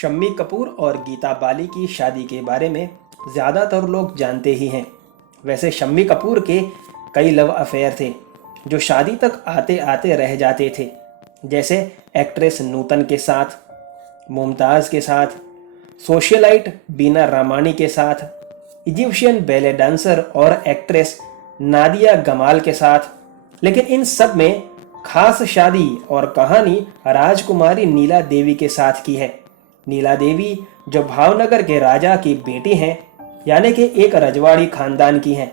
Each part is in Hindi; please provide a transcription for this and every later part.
शम्मी कपूर और गीता बाली की शादी के बारे में ज़्यादातर लोग जानते ही हैं। वैसे शम्मी कपूर के कई लव अफेयर थे जो शादी तक आते आते रह जाते थे, जैसे एक्ट्रेस नूतन के साथ, मुमताज़ के साथ, सोशलाइट बीना रामानी के साथ, इजिप्शियन बैले डांसर और एक्ट्रेस नादिया गमाल के साथ। लेकिन इन सब में खास शादी और कहानी राजकुमारी नीला देवी के साथ की है। नीला देवी जो भावनगर के राजा की बेटी हैं, यानी कि एक रजवाड़ी खानदान की हैं।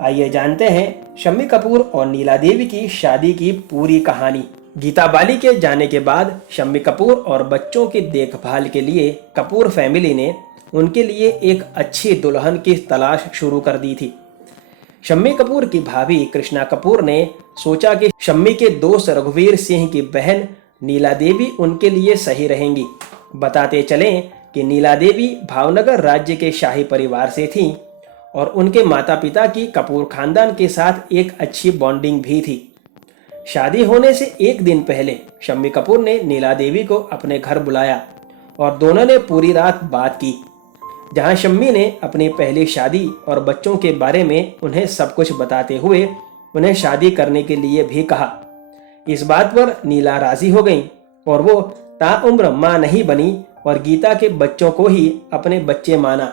आइए जानते हैं शम्मी कपूर और नीला देवी की शादी की पूरी कहानी। गीता बाली के जाने के बाद शम्मी कपूर और बच्चों की देखभाल के लिए कपूर फैमिली ने उनके लिए एक अच्छी दुल्हन की तलाश शुरू कर दी थी। शम्मी कपूर की भाभी कृष्णा कपूर ने सोचा कि शम्मी के दोस्त रघुवीर सिंह की बहन नीला देवी उनके लिए सही रहेंगी। बताते चलें कि नीला देवी भावनगर राज्य के शाही परिवार से थीं और उनके माता पिता की कपूर खानदान के साथ एक अच्छी बॉन्डिंग भी थी। शादी होने से एक दिन पहले शम्मी कपूर ने नीला देवी को अपने घर बुलाया और दोनों ने पूरी रात बात की, जहां शम्मी ने अपनी पहली शादी और बच्चों के बारे में उन्हें सब कुछ बताते हुए उन्हें शादी करने के लिए भी कहा। इस बात पर नीला राजी हो गई और वो ताउम्र मां नहीं बनी और गीता के बच्चों को ही अपने बच्चे माना।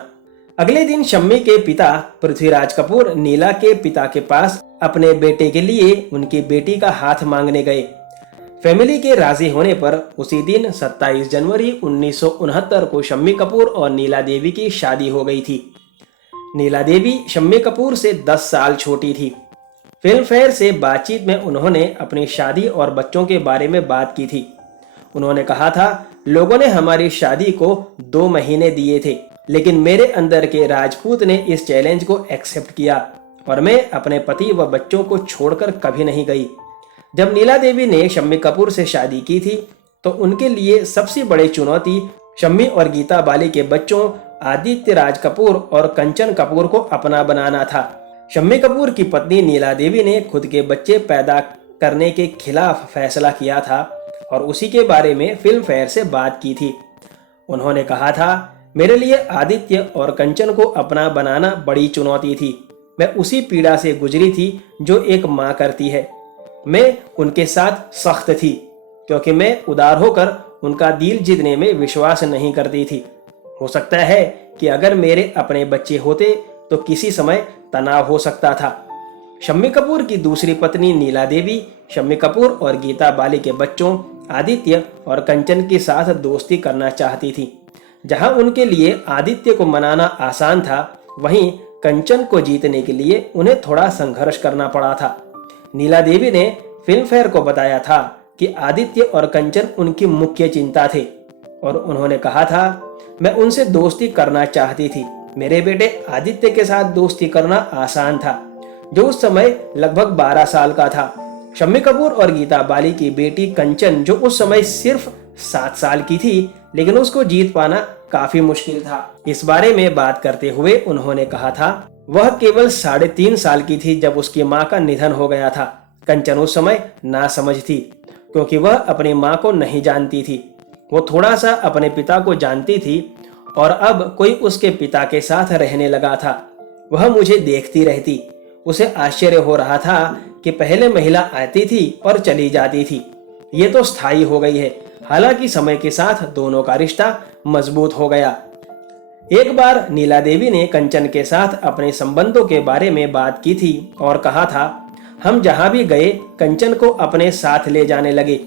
अगले दिन शम्मी के पिता पृथ्वीराज कपूर नीला के पिता के पास अपने बेटे के लिए उनकी बेटी का हाथ मांगने गए। फैमिली के राजी होने पर उसी दिन 27 जनवरी 1969 को शम्मी कपूर और नीला देवी की शादी हो गई थी। नीला देवी शम्मी कपूर से 10 साल छोटी थी। फिल्म फेयर से बातचीत में उन्होंने अपनी शादी और बच्चों के बारे में बात की थी। उन्होंने कहा था, लोगों ने हमारी शादी को 2 महीने दिए थे, लेकिन मेरे अंदर के राजपूत ने इस चैलेंज को एक्सेप्ट किया और मैं अपने पति व बच्चों को छोड़कर कभी नहीं गई। जब नीला देवी ने शम्मी कपूर से शादी की थी तो उनके लिए सबसे बड़ी चुनौती शम्मी और गीता बाली के बच्चों आदित्य राज कपूर और कंचन कपूर को अपना बनाना था। शम्मी कपूर की पत्नी नीला देवी ने खुद के बच्चे पैदा करने के खिलाफ फैसला किया था और उसी के बारे में फिल्म फेयर से बात की थी। उन्होंने कहा था, मेरे लिए आदित्य और कंचन को अपना बनाना बड़ी चुनौती थी। मैं उसी पीड़ा से गुजरी थी जो एक माँ करती है। मैं उनके साथ सख्त थी क्योंकि मैं उदार होकर उनका दिल जीतने में विश्वास नहीं करती थी। हो सकता है कि अगर मेरे अपने बच्चे होते तो किसी समय तनाव हो सकता था। शम्मी कपूर की दूसरी पत्नी नीला देवी शम्मी कपूर और गीता बाली के बच्चों आदित्य और कंचन के साथ दोस्ती करना चाहती थी। जहां उनके लिए आदित्य को मनाना आसान था, वहीं कंचन को जीतने के लिए उन्हें थोड़ा संघर्ष करना पड़ा था। नीला देवी ने फिल्म फेयर को बताया था कि आदित्य और कंचन उनकी मुख्य चिंता थे और उन्होंने कहा था, मैं उनसे दोस्ती करना चाहती थी। मेरे बेटे आदित्य के साथ दोस्ती करना आसान था, जो उस समय लगभग 12 साल का था। शम्मी कपूर और गीता बाली की बेटी कंचन जो उस समय सिर्फ 7 साल की थी, लेकिन उसको जीत पाना काफी मुश्किल था। इस बारे में बात करते हुए उन्होंने कहा था, वह केवल 3.5 साल की थी जब उसकी माँ का निधन हो गया था। कंचन उस समय नासमझ थी क्योंकि वह अपनी माँ को नहीं जानती थी। वो थोड़ा सा अपने पिता को जानती थी और अब कोई उसके पिता के साथ रहने लगा था। वह मुझे देखती रहती। उसे आश्चर्य हो रहा था कि पहले महिला आती थी और चली जाती थी, ये तो स्थायी हो गई है। हालांकि समय के साथ दोनों का रिश्ता मजबूत हो गया। एक बार नीला देवी ने कंचन के साथ अपने संबंधों के बारे में बात की थी और कहा था, हम जहां भी गए कंचन को अपने साथ ले जाने लगे,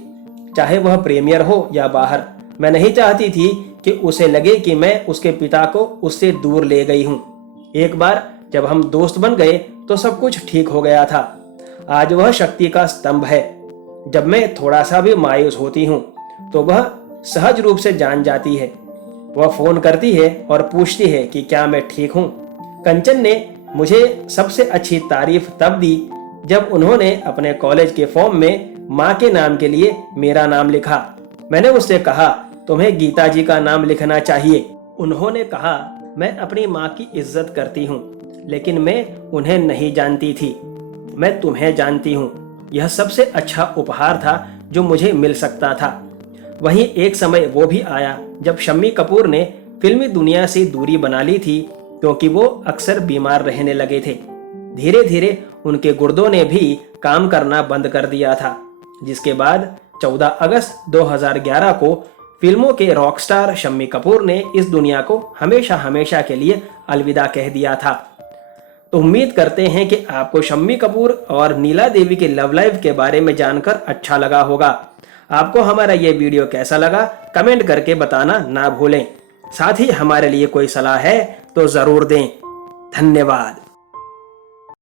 चाहे वह प्रीमियर हो या बाहर। मैं नहीं चाहती थी कि उसे लगे कि मैं उसके पिता को उससे दूर ले गई हूँ। एक बार जब हम दोस्त बन गए तो सब कुछ ठीक हो गया था। आज वह शक्ति का स्तंभ है। जब मैं थोड़ा सा भी मायूस होती हूँ तो वह सहज रूप से जान जाती है। वह फोन करती है और पूछती है कि क्या मैं ठीक हूँ। कंचन ने मुझे सबसे अच्छी तारीफ तब दी जब उन्होंने अपने कॉलेज के फॉर्म में माँ के नाम के लिए मेरा नाम लिखा। मैंने उससे कहा, तुम्हें गीता जी का नाम लिखना चाहिए। उन्होंने कहा, मैं अपनी माँ की इज्जत करती हूँ, लेकिन मैं उन्हें नहीं जानती थी। मैं तुम्हें जानती हूँ। यह सबसे अच्छा उपहार था जो मुझे मिल सकता था। वहीं एक समय वो भी आया जब शम्मी कपूर ने फिल्मी दुनिया से दूरी बना ली थी, क्योंकि वो अक्सर बीमार रहने लगे थे। धीरे धीरे उनके गुर्दों ने भी काम करना बंद कर दिया था, जिसके बाद 14 अगस्त 2011 को फिल्मों के रॉकस्टार शम्मी कपूर ने इस दुनिया को हमेशा हमेशा के लिए अलविदा कह दिया था। तो उम्मीद करते हैं कि आपको शम्मी कपूर और नीला देवी के लव लाइफ के बारे में जानकर अच्छा लगा होगा। आपको हमारा ये वीडियो कैसा लगा कमेंट करके बताना ना भूलें। साथ ही हमारे लिए कोई सलाह है तो ज़रूर दें। धन्यवाद।